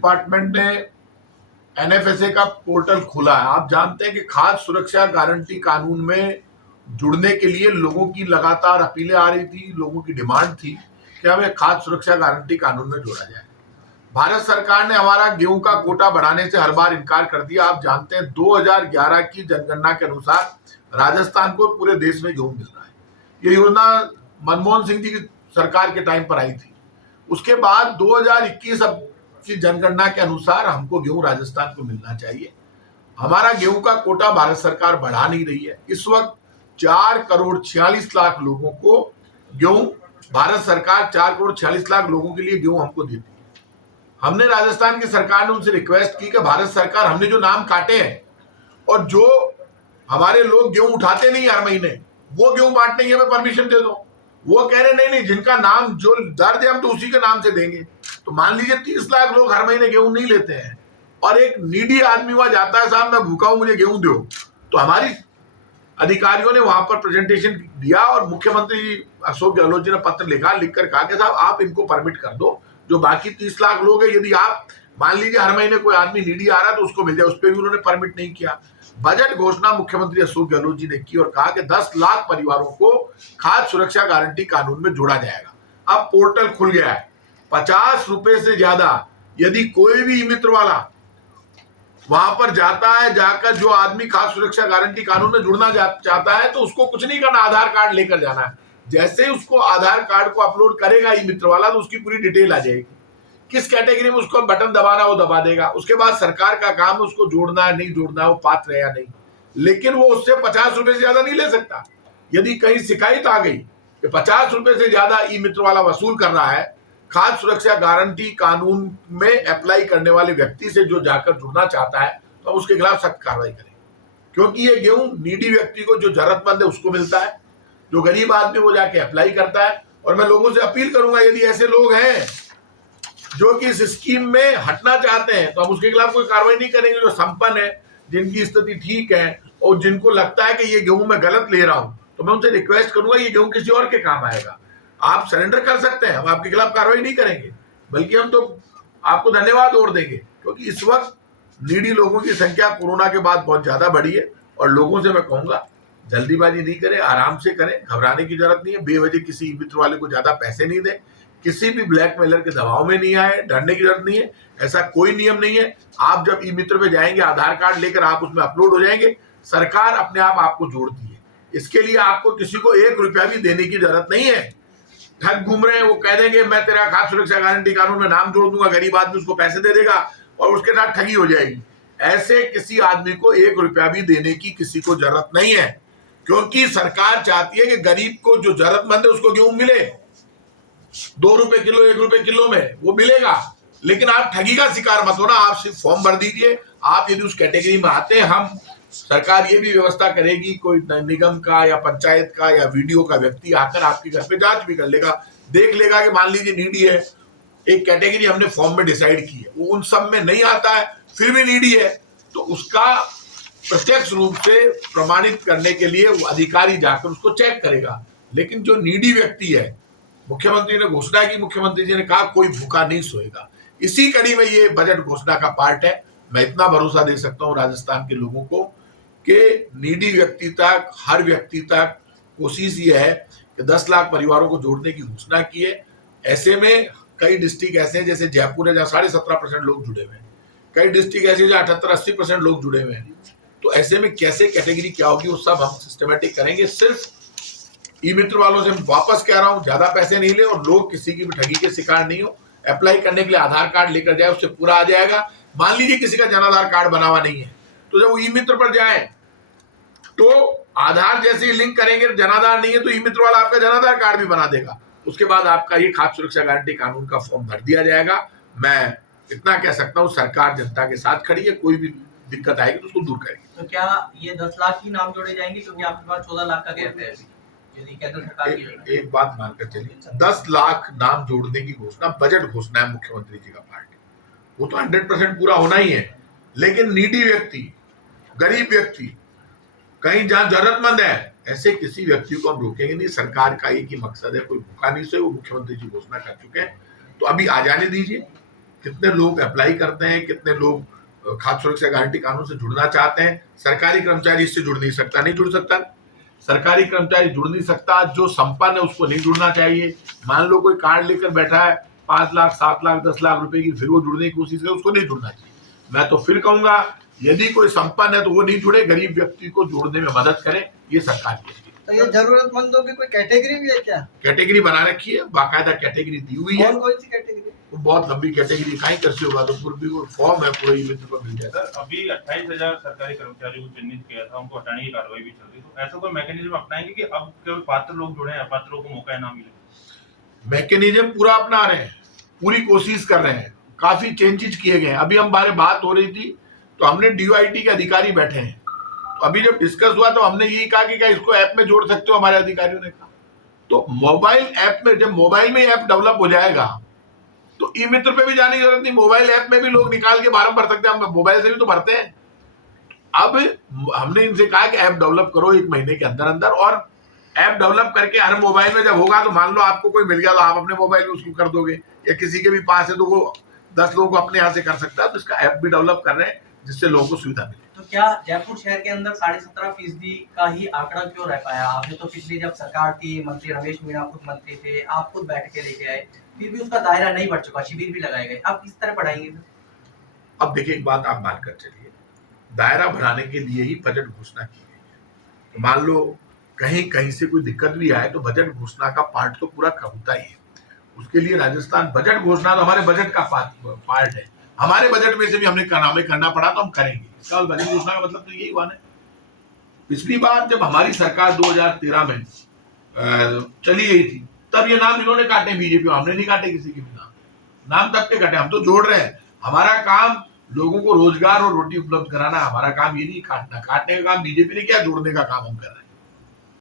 Department ने NFSA का portal खोला है। आप जानते हैं कि खाद्य सुरक्षा गारंटी कानून में जुड़ने के लिए लोगों की लगातार अपीलें आ रही थी, लोगों की डिमांड थी कि हमें खाद्य सुरक्षा गारंटी कानून में जोड़ा जाए। भारत सरकार ने हमारा गेहूं का कोटा बढ़ाने से हर बार इनकार कर दिया। आप जानते हैं 2011 की जनगणना के अनुसार राजस्थान को पूरे देश में गेहूं मिल रहा है। ये योजना मनमोहन सिंह जी की सरकार के टाइम पर आई थी। उसके बाद 2021 की जनगणना के अनुसार हमको गेहूं राजस्थान को मिलना चाहिए। हमारा गेहूं का कोटा भारत सरकार बढ़ा नहीं रही है। इस वक्त 4,46,00,000 लोगों को गेहूं, भारत सरकार 4,46,00,000 लोगों के लिए गेहूं हमको देती है। हमने राजस्थान की सरकार ने उनसे रिक्वेस्ट की कि भारत सरकार, हमने जो नाम काटे हैं और जो हमारे लोग गेहूं उठाते नहीं हर महीने, वो गेहूं बांटने की हमें परमिशन दे दो। वो कह रहे नहीं, जिनका नाम जो दर्ज है हम तो उसी के नाम से देंगे। तो मान लीजिए 30 लाख लोग हर महीने गेहूं नहीं लेते हैं और एक नीडी आदमी वहां जाता है, साहब मैं भूखा हूं, मुझे गेहूं दो। तो हमारी अधिकारियों ने वहां पर प्रेजेंटेशन दिया और मुख्यमंत्री अशोक गहलोत जी ने पत्र लिखकर कहा कि साहब आप इनको परमिट कर दो, जो बाकी 30 लाख लोग हैं, यदि आप मान लीजिए हर महीने कोई आदमी नीडी आ रहा है तो उसको मिल जाए। उस पर भी उन्होंने परमिट नहीं किया। बजट घोषणा मुख्यमंत्री अशोक गहलोत जी ने की और कहा कि 10 लाख परिवारों को खाद्य सुरक्षा गारंटी कानून में जोड़ा जाएगा। अब पोर्टल खुल गया है। 50 रुपए से ज्यादा यदि कोई भी ई मित्र वाला वहां पर जाता है, जाकर जो आदमी खाद्य सुरक्षा गारंटी कानून में जुड़ना चाहता है तो उसको कुछ नहीं करना, आधार कार्ड लेकर जाना है। जैसे ही उसको आधार कार्ड को अपलोड करेगा ई मित्र वाला तो उसकी पूरी डिटेल आ जाएगी, किस कैटेगरी में उसको बटन दबाना वो दबा देगा। उसके बाद सरकार का काम है उसको जोड़ना है नहीं जोड़ना है, वो पात्र है या नहीं। लेकिन वो उससे 50 रुपए से ज्यादा नहीं ले सकता। यदि कहीं शिकायत आ गई कि 50 रुपए से ज्यादा ई मित्र वाला वसूल कर रहा है, खाद्य सुरक्षा गारंटी कानून में अप्लाई करने वाले व्यक्ति से जो जाकर जुड़ना चाहता है तो हम उसके खिलाफ सख्त कार्रवाई करेंगे। क्योंकि ये गेहूं नीडी व्यक्ति को, जो जरूरतमंद है उसको मिलता है, जो गरीब आदमी वो जाके अप्लाई करता है। और मैं लोगों से अपील करूंगा, यदि ऐसे लोग हैं जो कि इस स्कीम में हटना चाहते हैं तो हम उसके खिलाफ कोई कार्रवाई नहीं करेंगे। जो संपन्न है, जिनकी स्थिति ठीक है और जिनको लगता है कि ये गेहूं मैं गलत ले रहा हूं, तो मैं उनसे रिक्वेस्ट करूंगा ये गेहूं किसी और के काम आएगा, आप सरेंडर कर सकते हैं। हम आपके खिलाफ कार्रवाई नहीं करेंगे, बल्कि हम तो आपको धन्यवाद और देंगे। क्योंकि इस वक्त नीडी लोगों की संख्या कोरोना के बाद बहुत ज्यादा बढ़ी है और लोगों से मैं कहूंगा जल्दीबाजी नहीं करें, आराम से करें, घबराने की जरूरत नहीं है। बेवजह किसी ई मित्र वाले को ज्यादा पैसे नहीं दें, किसी भी ब्लैकमेलर के दबाव में नहीं आए, डरने की जरूरत नहीं है। ऐसा कोई नियम नहीं है। आप जब ई मित्र पे जाएंगे, आधार कार्ड लेकर आप उसमें अपलोड हो जाएंगे, सरकार अपने आप आपको जोड़ती है। इसके लिए आपको किसी को 1 रुपया भी देने की जरूरत नहीं है। ठग घूम रहे हैं, वो कह देंगे मैं तेरा खाद्य सुरक्षा गारंटी कानून में नाम जोड़ दूंगा, गरीब आदमी उसको पैसे दे देगा और उसके साथ ठगी हो जाएगी। ऐसे किसी आदमी को 1 रुपया भी देने की किसी को जरूरत नहीं है। क्योंकि सरकार चाहती है कि गरीब को, जो जरूरतमंद है, उसको गेहूं मिले। 2 रुपए किलो, 1 रुपए किलो में वो मिलेगा। लेकिन आप ठगी का शिकार मत होना। आप सिर्फ फॉर्म भर दीजिए। आप यदि उस कैटेगरी में आते हैं, हम सरकार ये भी व्यवस्था करेगी, कोई निगम का या पंचायत का या वीडियो का व्यक्ति आकर आपके घर पे जांच भी कर लेगा, देख लेगा कि मान लीजिए नीडी है, एक कैटेगरी हमने फॉर्म में डिसाइड की है, वो उन सब में नहीं आता है, फिर भी नीडी है, तो उसका प्रत्यक्ष रूप से प्रमाणित करने के लिए वो अधिकारी जाकर उसको चेक करेगा। लेकिन जो नीडी व्यक्ति है, मुख्यमंत्री ने घोषणा की, मुख्यमंत्री जी ने कहा कोई भूखा नहीं सोएगा। इसी कड़ी में ये बजट घोषणा का पार्ट है। मैं इतना भरोसा दे सकता हूं राजस्थान के लोगों को कि नीडी व्यक्ति तक, हर व्यक्ति तक कोशिश ये है कि 10 लाख परिवारों को जोड़ने की घोषणा की है। ऐसे में कई डिस्ट्रिक्ट ऐसे हैं, जैसे जयपुर है, जहाँ 17.5% लोग जुड़े हुए हैं। कई डिस्ट्रिक्ट ऐसे जहाँ 78-80% लोग जुड़े हुए हैं। तो ऐसे में कैसे कैटेगरी क्या होगी वो सब हम सिस्टमेटिक करेंगे। सिर्फ ई मित्र वालों से वापस कह रहा हूं, ज्यादा पैसे नहीं ले और लोग किसी की भी ठगी के शिकार नहीं हो। अप्लाई करने के लिए आधार कार्ड लेकर जाए, उससे पूरा आ जाएगा। मान लीजिए किसी का जनाधार कार्ड बना हुआ नहीं है, तो जब वो ई मित्र पर जाए तो आधार जैसे ही लिंक करेंगे, जनाधार नहीं है तो ई मित्र वाला आपका जनाधार कार्ड भी बना देगा। उसके बाद आपका ये खाद्य सुरक्षा गारंटी कानून का फॉर्म भर दिया जाएगा। मैं इतना कह सकता हूँ, सरकार जनता के साथ खड़ी है, कोई भी दिक्कत आएगी तो उसको दूर करेगी। तो क्या ये 10 लाख ही नाम जोड़े जाएंगे, क्योंकि आपके पास 14 लाख का गैप है? केंद्र सरकार की एक बात मानकर चलिए, 10 लाख नाम जोड़ने की घोषणा बजट घोषणा है मुख्यमंत्री जी का पार्ट, वो तो 100% पूरा होना ही है। लेकिन नीडी व्यक्ति, गरीब व्यक्ति, कहीं जहां जरूरतमंद है, ऐसे किसी व्यक्ति को हम रोकेंगे नहीं। सरकार का एक ही मकसद है, कोई भूखा नहीं सोए, वो मुख्यमंत्री जी घोषणा कर चुके हैं। तो अभी आ जाने दीजिए, कितने लोग अप्लाई करते हैं, कितने लोग खाद्य सुरक्षा गारंटी कानून से जुड़ना चाहते हैं। सरकारी कर्मचारी इससे जुड़ नहीं सकता, नहीं जुड़ सकता। सरकारी कर्मचारी जुड़ नहीं सकता, जो संपन्न है उसको नहीं जुड़ना चाहिए। मान लो कोई कार्ड लेकर बैठा है 5 लाख 7 लाख 10 लाख रुपए की, फिर वो जुड़ने की कोशिश करे, उसको नहीं जुड़ना चाहिए। मैं तो फिर कहूंगा यदि कोई संपन्न है तो वो नहीं जुड़े, गरीब व्यक्ति को जोड़ने में मदद करे, ये सरकार की है। तो ये जरूरतमंदों की कोई कैटेगरी भी है क्या? कैटेगरी बना रखी है, बाकायदा कैटेगरी दी हुई है। कौन सी कैटेगरी? वो बहुत लंबी कैटेगरी, कहीं कैसे होगा तो पूरी फॉर्म है, पूरा ई-मित्र पर मिल जाएगा। सर अभी 28,000 सरकारी कर्मचारियों को चिन्हित किया था, उनको हटाने की कार्रवाई भी चल रही है, तो ऐसा कोई मैकेनिज्म अपनाएंगे कि अब केवल पात्र लोग जुड़े हैं, अपात्रों को मौका ना मिले? मैकेनिज्म पूरा अपना रहे हैं, पूरी कोशिश कर रहे हैं, काफी चेंजेस किए गए हैं। अभी हमारे बात हो रही थी तो हमने DOIT के अधिकारी बैठे हैं, तो अभी जब डिस्कस हुआ तो हमने यही कहा कि क्या इसको ऐप में जोड़ सकते हो, हमारे अधिकारियों ने कहा। तो मोबाइल ऐप में, जब मोबाइल में ऐप डेवलप हो जाएगा तो ई-मित्र पे भी जाने की जरूरत नहीं, मोबाइल ऐप में भी लोग निकाल के फार्म भर सकते हैं, हम मोबाइल से भी तो भरते हैं। अब हमने इनसे कहा कि ऐप डेवलप करो 1 महीने के अंदर अंदर, और ऐप डेवलप करके हर मोबाइल में जब होगा तो मान लो आपको कोई मिल गया तो आप अपने मोबाइल में उसको कर दोगे, या किसी के भी पास है तो वो 10 लोगों को अपने यहाँ से कर सकता है। तो इसका ऐप भी डेवलप कर रहे हैं जिससे लोगों को सुविधा मिले। तो क्या जयपुर शहर के अंदर 17.5% का ही आंकड़ा क्यों रह पाया? आपने तो पिछली जब सरकार थी, मंत्री रमेश मीणा खुद मंत्री थे, आप खुद बैठ के लेके आए, फिर भी उसका दायरा नहीं बढ़ चुका, शिविर भी लगाए गए, आप किस तरह बढ़ाएंगे? अब देखिए एक बात आप मान कर चलिए, दायरा बढ़ाने के लिए ही बजट घोषणा की गई है। तो मान लो कहीं कहीं से कोई दिक्कत भी आए तो बजट घोषणा का पार्ट तो पूरा होता ही है। उसके लिए राजस्थान बजट घोषणा तो हमारे बजट का पार्ट है, हमारे बजट में से भी हमने करना पड़ा तो हम करेंगे। इसका बजट घोषणा का मतलब तो यही हुआ ना। पिछली बार जब हमारी सरकार 2013 में चली गई थी तब ये नाम इन्होंने काटे बीजेपी, हमने नहीं काटे किसी के भी नाम तब के काटे। हम तो जोड़ रहे हैं, हमारा काम लोगों को रोजगार और रोटी उपलब्ध कराना, हमारा काम ये नहीं काटना। काटने का काम बीजेपी ने किया, जोड़ने का काम हम कर रहे हैं।